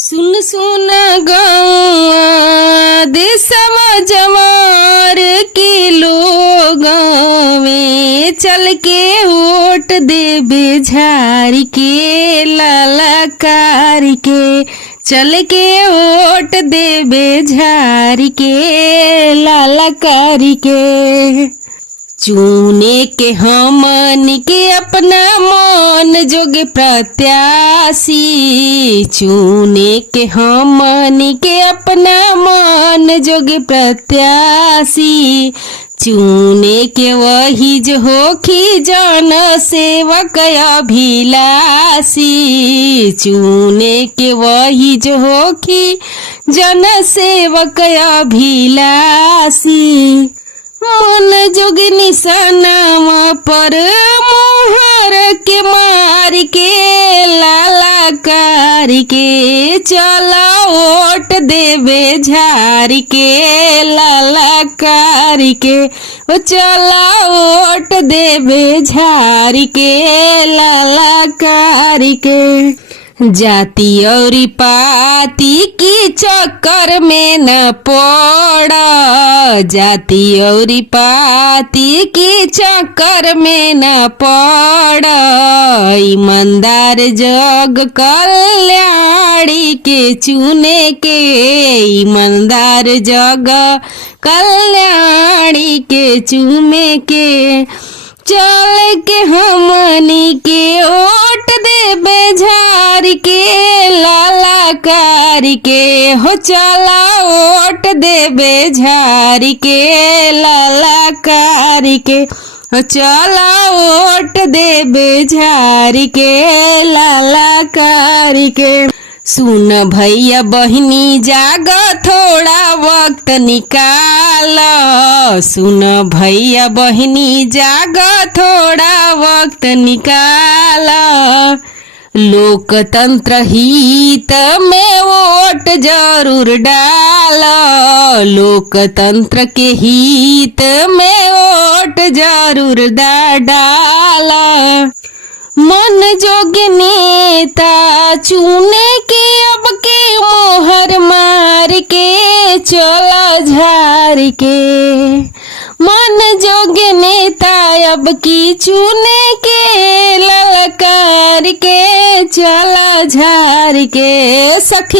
सुन सुन गौआ देशवा जवार के लोग में चल के वोट देबे झारी के ललकार के चल के वोट देबे झारी के ललकार के चुने के हमन के अपना मन जोगे प्रत्याशी चुने के हमन के अपना मन जोगे प्रत्याशी चुने के वही जो होखी जन सेवक अभिलाषी चुने के वही जो होखी जन सेवक अभिलाषी मन जोग निशानावा पर मोहर के मार के लालाकार के चला वोट देबे झारी के लालाकार के चला वोट देबे झारी के लालाकार के जाति और पाति की चक्कर में न पड़ जाति और पाति की चक्कर में न पड़ ईमानदार जग कल्याणी के चुने के ईमानदार जग कल्याणी के चुने के चल के हमनी के वोट देबे झारी के लालाकार के हो चला वोट देबे झारी के लालाकार के हो चला वोट देबे झारी के लालाकार के सुन भैया बहिनी जाग थोड़ा वक्त निकाल सुन भैया बहिनी जाग थोड़ा वक्त निकाल लोकतंत्र हित में वोट जरूर डाल लोकतंत्र के हित में वोट जरूर डाल मन जोग नेता चुने के अब के मोहर मार के चला झार के मन जोग नेता अब की चुने के ललकार के चला झार के सखी।